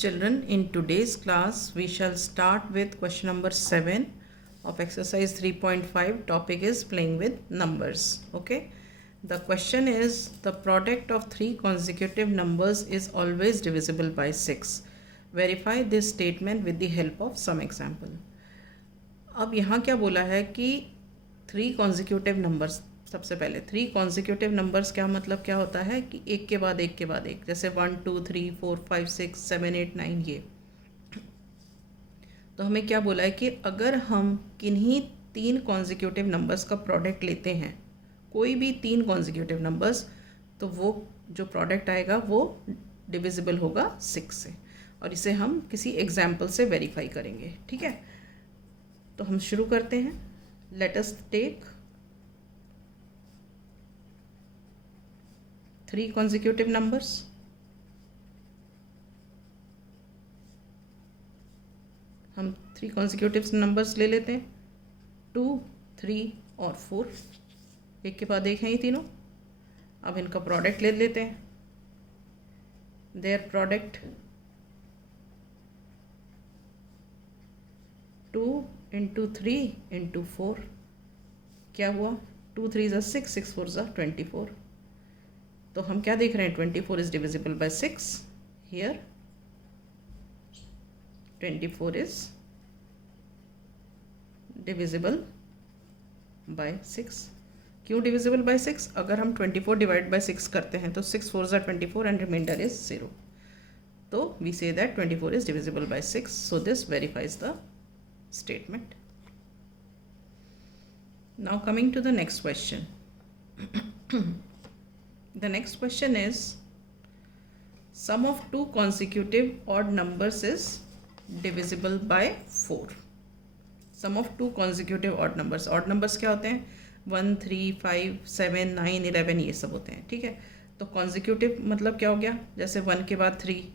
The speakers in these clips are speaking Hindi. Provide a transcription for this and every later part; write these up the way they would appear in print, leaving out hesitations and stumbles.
Children, in today's class, we shall start with question number 7 of exercise 3.5. Topic is playing with numbers. Okay. The question is, the product of three consecutive numbers is always divisible by 6. Verify this statement with the help of some example. अब यहाँ क्या बोला है कि थ्री कॉन्जिक्यूटिव नंबर्स, सबसे पहले थ्री कॉन्जिक्यूटिव नंबर्स क्या मतलब क्या होता है कि एक के बाद एक के बाद एक, जैसे 1 2 3 4 5 6 7 8 9 ये। तो हमें क्या बोला है कि अगर हम किन्हीं तीन कॉन्जिक्यूटिव नंबर्स का प्रोडक्ट लेते हैं, कोई भी तीन कॉन्जिक्यूटिव नंबर्स, तो वो जो प्रोडक्ट आएगा वो डिविजिबल होगा 6 से, और इसे हम किसी एग्जाम्पल से वेरीफाई करेंगे। ठीक है, तो हम शुरू करते हैं। Let us take three consecutive numbers. हम थ्री कॉन्जिक्यूटिव नंबर्स ले लेते हैं, 2 3 और 4, एक के बाद एक हैं ये तीनों। अब इनका प्रोडक्ट ले लेते हैं। देयर प्रोडक्ट 2 इंटू 3 इंटू 4 क्या हुआ? 2 3 ज़ा 6, 6 4 ज़ा 24। तो हम क्या देख रहे हैं? 24 is divisible by 6। Here 24 is divisible by 6। क्यों डिविजिबल बाय 6? अगर हम 24 डिवाइड बाय 6 करते हैं तो 6 4 ज़ा 24 एंड रिमाइंडर इज 0। तो we say that 24 is divisible by 6. So this verifies the statement. Now coming to the next question. The next question is, sum of two consecutive odd numbers is divisible by 4. Sum of two consecutive odd numbers. Odd numbers क्या होते हैं? 1 3 5 7 9 11 ये सब होते हैं। ठीक है, तो consecutive मतलब क्या हो गया? जैसे 1 के बाद 3,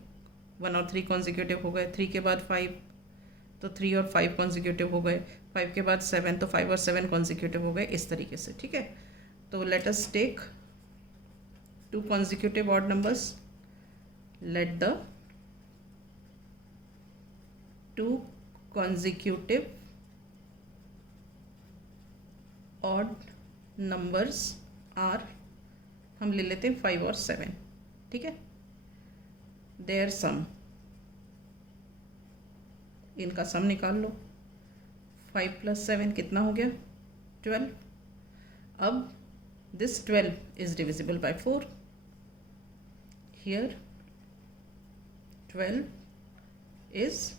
1 और 3 consecutive हो गए, 3 के बाद 5 तो 3 और 5 कॉन्जिक्यूटिव हो गए, 5 के बाद 7 तो 5 और 7 कॉन्जिक्यूटिव हो गए, इस तरीके से। ठीक है, तो let us take two consecutive odd numbers. Let the two consecutive odd numbers are, हम ले लेते हैं 5 और 7। ठीक है, देयर सम, इनका सम निकाल लो। 5 + 7 कितना हो गया? 12। अब this 12 is divisible by 4। Here 12 is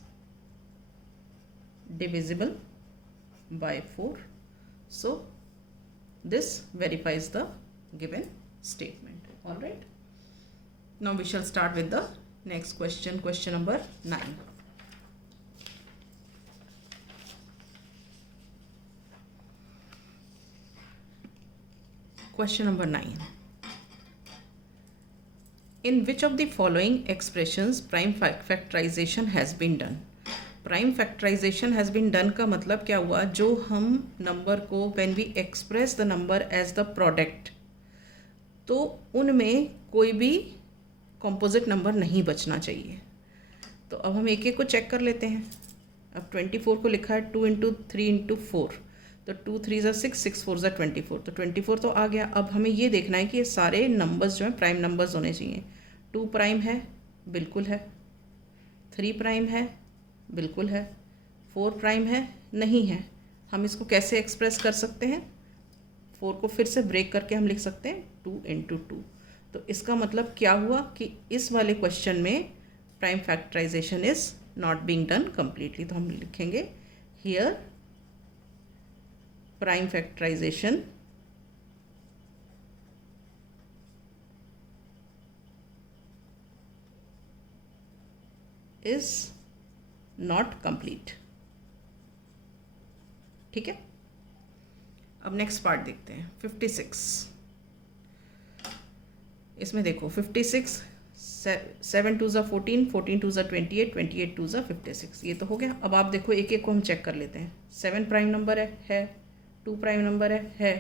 divisible by 4. So this verifies the given statement. All right, now we shall start with the next question, question number 9. Question number 9. In which of the following expressions prime factorization has been done? Prime factorization has been done का मतलब क्या हुआ? जो हम नंबर को when we express the number as the product, तो उनमें कोई भी composite नंबर नहीं बचना चाहिए। तो अब हम एक एक को चेक कर लेते हैं। अब 24 को लिखा है 2 इंटू 3 इंटू 4, तो 2 3 ज़ा 6, 6 4 ज़ा 24, तो 24 तो आ गया। अब हमें ये देखना है कि ये सारे नंबर्स जो हैं प्राइम नंबर्स होने चाहिए। 2 प्राइम है, बिल्कुल है। 3 प्राइम है, बिल्कुल है। 4 प्राइम है, नहीं है। हम इसको कैसे एक्सप्रेस कर सकते हैं? 4 को फिर से ब्रेक करके हम लिख सकते हैं 2 इंटू 2। तो इसका मतलब क्या हुआ कि इस वाले क्वेश्चन में prime factorization is not being done completely. तो हम लिखेंगे here prime factorization is not complete. ठीक है, अब नेक्स्ट पार्ट देखते हैं। 56, इसमें देखो 56, 7 2 ज़ा 14, 14 2 ज़ा 28, 28 2 ज़ा 56, ये तो हो गया। अब आप देखो एक एक को हम चेक कर लेते हैं। 7 प्राइम नंबर है, 2 प्राइम नंबर है,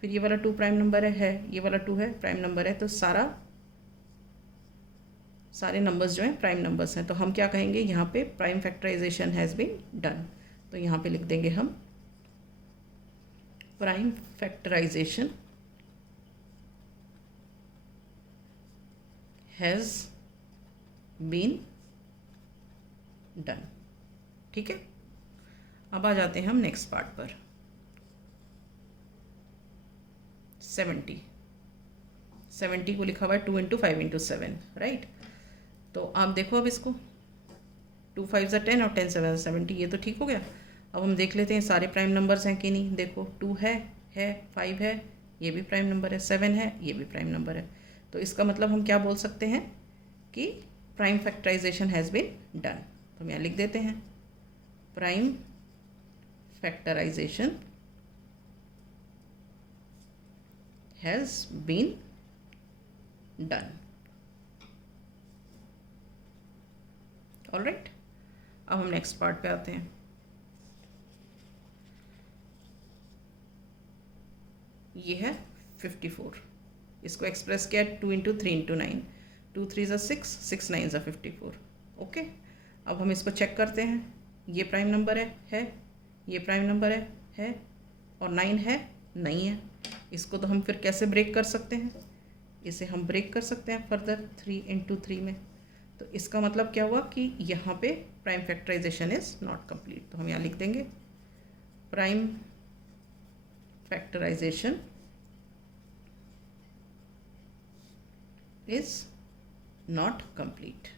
फिर ये वाला 2 प्राइम नंबर है, ये वाला 2 है प्राइम नंबर है। तो सारा सारे नंबर्स जो हैं प्राइम नंबर्स हैं, तो हम क्या कहेंगे यहाँ पे prime factorization has been done. तो यहाँ पे लिख देंगे हम prime factorization has been done. ठीक है, अब आ जाते हैं हम नेक्स्ट पार्ट पर। 70 को लिखा हुआ है 2 × 5 × 7, राइट। तो आप देखो अब इसको, 2 5 10 और 10 7 70, ये तो ठीक हो गया। अब हम देख लेते हैं सारे प्राइम नंबर्स हैं कि नहीं। देखो 2 है 5 है, ये भी प्राइम नंबर है, 7 है, ये भी प्राइम नंबर है। तो इसका मतलब हम क्या बोल सकते हैं कि prime factorization has been done. तो हम यहाँ लिख देते हैं prime factorization has been done. Alright, अब हम नेक्स्ट पार्ट पे आते हैं। ये है 54, इसको एक्सप्रेस किया 2 × 3 × 9, 2 3 = 6, 6 9 = 54। ओके, अब हम इसको चेक करते हैं। ये प्राइम नंबर है, ये प्राइम नंबर है और 9 है, नहीं है। इसको तो हम फिर कैसे ब्रेक कर सकते हैं, इसे हम ब्रेक कर सकते हैं फर्दर 3 × 3 में। तो इसका मतलब क्या हुआ कि यहाँ पे prime factorization is not complete. तो हम यहाँ लिख देंगे prime factorization is not complete.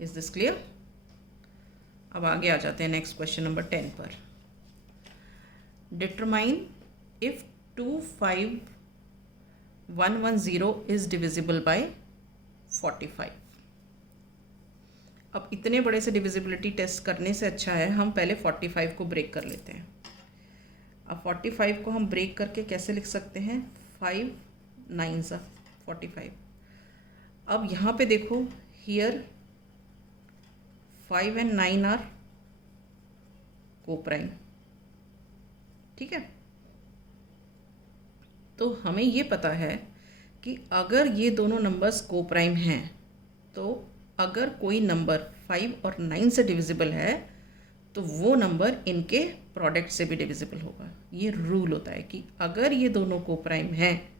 Is this clear? अब आगे आ जाते हैं नेक्स्ट क्वेश्चन नंबर 10 पर। Determine if 25110 is divisible bye 45। अब इतने बड़े से डिविजिबिलिटी टेस्ट करने से अच्छा है हम पहले 45 को ब्रेक कर लेते हैं। अब 45 को हम ब्रेक करके कैसे लिख सकते हैं, 5 9 सा 45। अब यहाँ पे देखो, हियर 5 and 9 आर को प्राइम। ठीक है, तो हमें ये पता है कि अगर ये दोनों नंबर्स को प्राइम हैं तो अगर कोई नंबर 5 और 9 से डिविजिबल है तो वो नंबर इनके प्रोडक्ट से भी डिविजिबल होगा। ये रूल होता है कि अगर ये दोनों को प्राइम हैं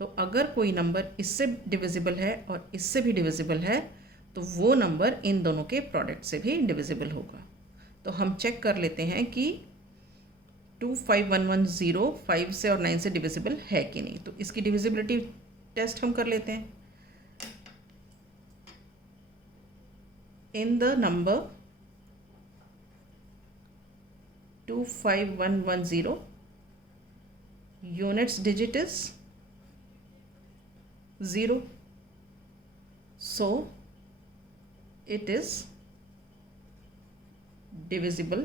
तो अगर कोई नंबर इससे डिविजिबल है और इससे भी डिविजिबल है तो वो नंबर इन दोनों के प्रोडक्ट से भी डिविजिबल होगा। तो हम चेक कर लेते हैं कि 25110 5 से और 9 से डिविजिबल है कि नहीं। तो इसकी डिविजिबिलिटी टेस्ट हम कर लेते हैं। In the number 25110 units digit is 0, so it is divisible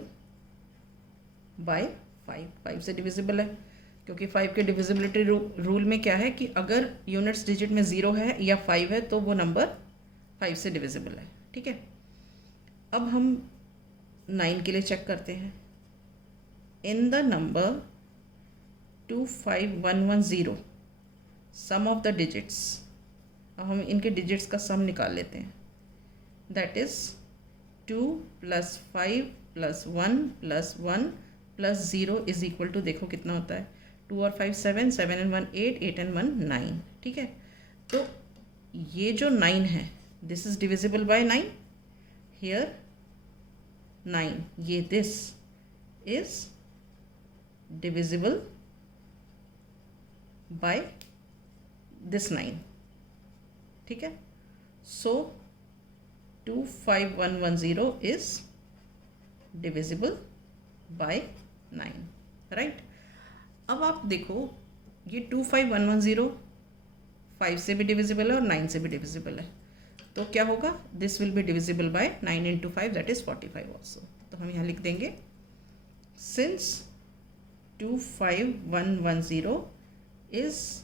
by 5। 5 से डिविजिबल है क्योंकि 5 के डिविजिबिलिटी रूल में क्या है कि अगर यूनिट्स डिजिट में 0 है या 5 है तो वो नंबर 5 से डिविजिबल है। ठीक है, अब हम 9 के लिए चेक करते हैं। In the number 25110 sum of the digits, अब हम इनके डिजिट्स का सम निकाल लेते हैं। That is 2 + 5 + 1 + 1 + 0 is equal to, देखो कितना होता है, 2 और 5 7, 7 and 1 8, 8 and 1 9। ठीक है, तो ये जो 9 है this is divisible bye 9, here 9, ये this is divisible by this 9। ठीक है, सो 25110 इज डिविजिबल बाय 9, राइट। अब आप देखो ये 25110 5 से भी डिविजिबल है और 9 से भी डिविजिबल है, तो क्या होगा, this will be divisible by 9 × 5 that is 45 also. तो हम यहाँ लिख देंगे since 25110 is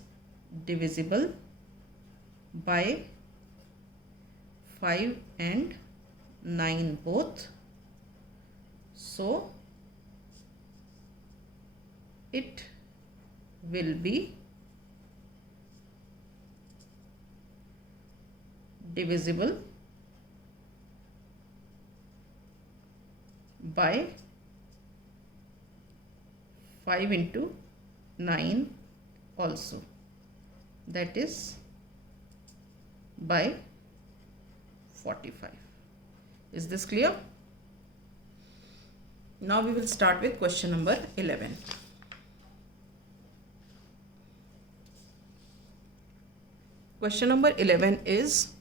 divisible by 5 and 9 both, so it will be divisible by 5 into 9 also, that is by 45. Is this clear? Now we will start with question number 11. Question number 11 is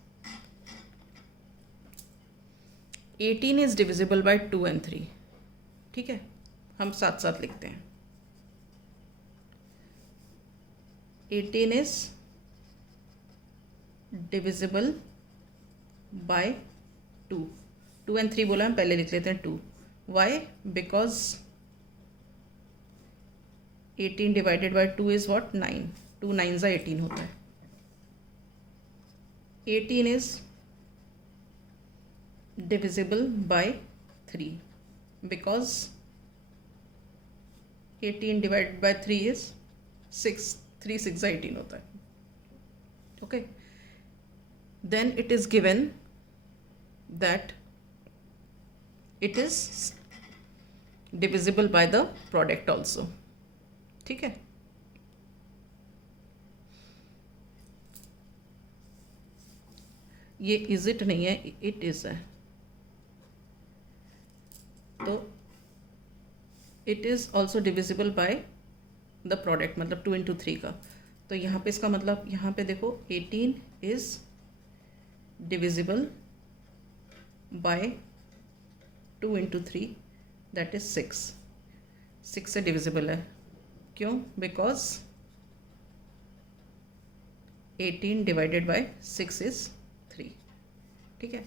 18 is divisible by 2 and 3. ठीक है, हम साथ साथ लिखते हैं. 18 is divisible by 2. 2 and 3 बोला, हम पहले लिख लेते हैं 2. Why? Because 18 divided by 2 is what? 9. 2 9s 18 होता है. 18 is divisible by 3 because 18 divided by 3 is 6. 3 6 18 होता है. Okay. Then it is given that it is divisible by the product also. ठीक है. ये इज इट नहीं है, इट इज है. तो it is also divisible by the product, मतलब 2 into 3 का. तो यहाँ पे इसका मतलब, यहाँ पे देखो 18 is divisible by 2 into 3, that is 6. 6 से डिविजिबल है. क्यों? Because 18 divided by 6 is 3. ठीक है.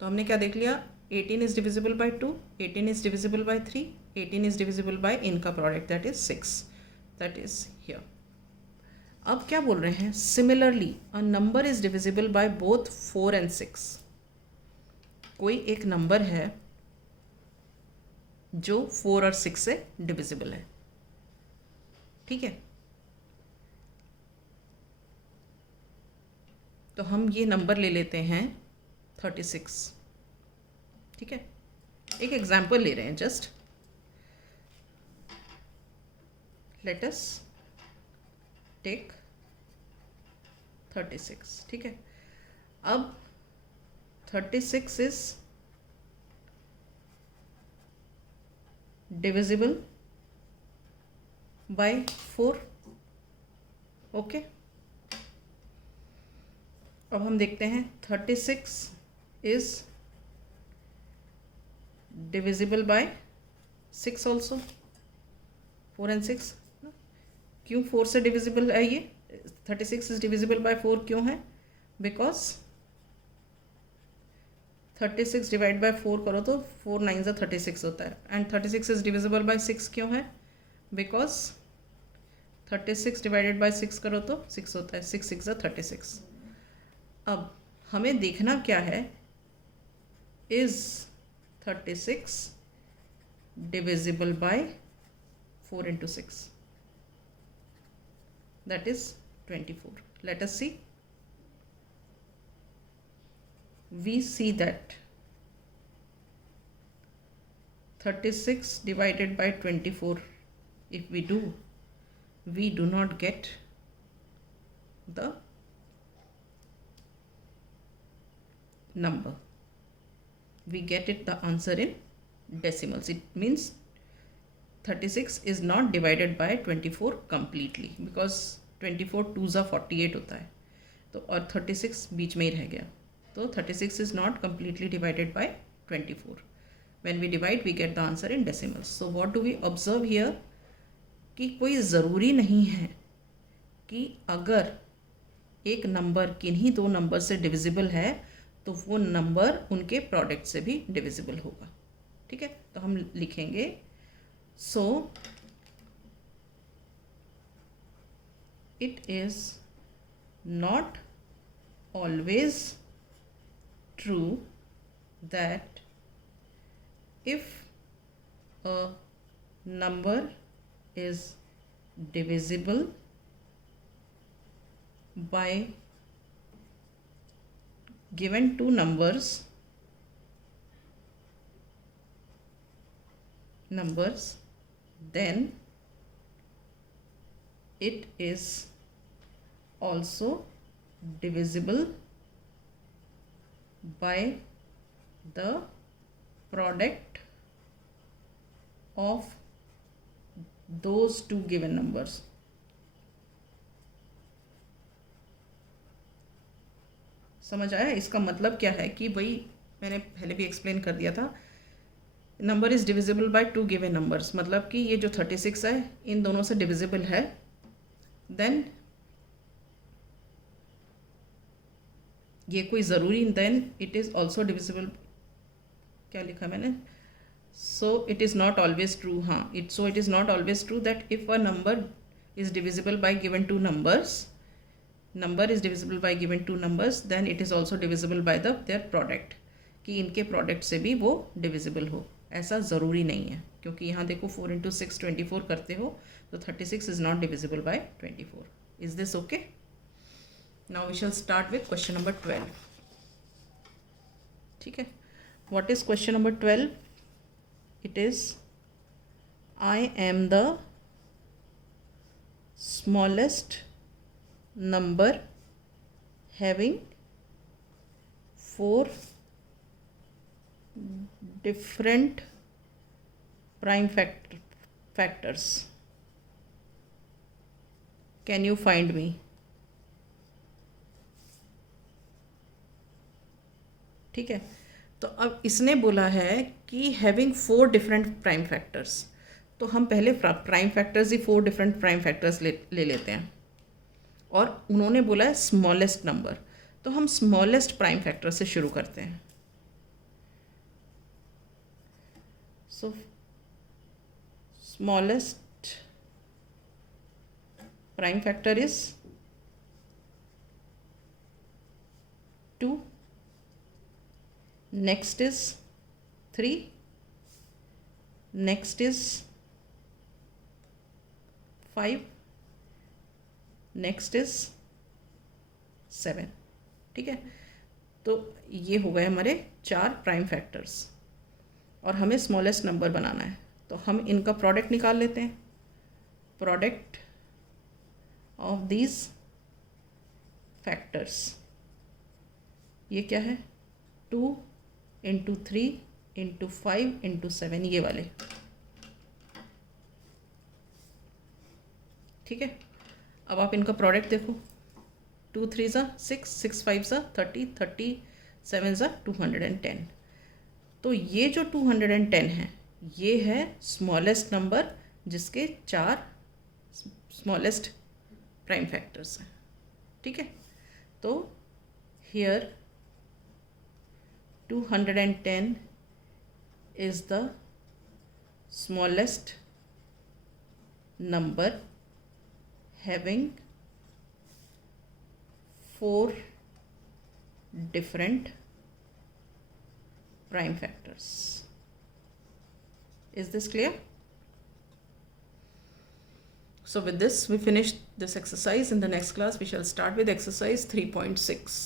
तो हमने क्या देख लिया? 18 is divisible by 2, 18 is divisible by 3, 18 is divisible by इनका product that is 6, that is here. अब क्या बोल रहे हैं? Similarly a number is divisible by both 4 and 6. कोई एक नंबर है जो 4 और 6 से डिविजिबल है. ठीक है. तो हम ये नंबर ले लेते हैं 36. ठीक है. एक एग्जाम्पल ले रहे हैं जस्ट. Late us take 36. ठीक है. अब 36 इज डिविजिबल बाय 4. ओके. अब हम देखते हैं 36 is divisible by 6 also. 4 and 6. क्यों 4 से डिविजिबल है ये? 36 इज डिविजिबल बाय 4 क्यों है? बिकॉज 36 डिवाइड बाय 4 करो तो 4 9s 36 होता है. एंड 36 इज डिविजिबल बाय 6 क्यों है? बिकॉज 36 डिवाइडेड बाय 6 करो तो 6 होता है. 6 6 36. अब हमें देखना क्या है? Is 36 divisible by 4 into 6, that is 24. Let us see. We see that 36 divided by 24, if we do, we do not get the number. We get it the answer in decimals. It means 36 is not divided by 24 completely because 24 2s are 48 होता है. तो और 36 बीच में ही रह गया. तो 36 is not completely divided by 24. When we divide we get the answer in decimals. So what do we observe here? कि कोई ज़रूरी नहीं है कि अगर एक नंबर किन्हीं दो नंबर से डिविजिबल है तो वो नंबर उनके प्रोडक्ट से भी डिविजिबल होगा. ठीक है. तो हम लिखेंगे so it is not always true that if a number is divisible by given two numbers, then it is also divisible by the product of those two given numbers. समझ आया? इसका मतलब क्या है कि वही मैंने पहले भी एक्सप्लेन कर दिया था, number is divisible by two given numbers, मतलब कि ये जो 36 है इन दोनों से डिविजिबल है, देन ये कोई ज़रूरी, then it is also divisible, क्या लिखा मैंने, so it is not always true, हाँ it is not always true that if a number is divisible by given two numbers, number is divisible by given two numbers, then it is also divisible by their product, कि इनके प्रोडक्ट से भी वो डिविजिबल हो, ऐसा ज़रूरी नहीं है, क्योंकि यहाँ देखो 4 × 6 24 करते हो, तो 36 is not divisible by 24. Is this okay? Now we shall start with question number 12. ठीक है, what is question number 12? It is I am the smallest number having 4 different prime factors. Can you find me? ठीक है, तो अब इसने बोला है कि हैविंग 4 डिफरेंट प्राइम फैक्टर्स, तो हम पहले प्राइम फैक्टर्स ही 4 डिफरेंट प्राइम फैक्टर्स ले लेते हैं, और उन्होंने बोला है स्मॉलेस्ट नंबर, तो हम स्मॉलेस्ट प्राइम फैक्टर से शुरू करते हैं. सो smallest prime factor is 2, next is 3, next is 5, next is 7. ठीक है, तो ये हो गए हमारे 4 प्राइम फैक्टर्स, और हमें स्मॉलेस्ट नंबर बनाना है, तो हम इनका प्रोडक्ट निकाल लेते हैं. प्रोडक्ट ऑफ दीज फैक्टर्स, ये क्या है, 2 × 3 × 5 × 7, ये वाले. ठीक है, अब आप इनका प्रोडक्ट देखो, 2 3 ज़ा 6, 6 5 ज़ा 30, 37 ज़ा 210. तो ये जो 210 है, ये है स्मॉलेस्ट नंबर जिसके 4 स्मॉलेस्ट प्राइम फैक्टर्स हैं. ठीक है, तो here 210 is the smallest number having 4 different prime factors. Is this clear? So with this we finished this exercise. In the next class we shall start with exercise 3.6.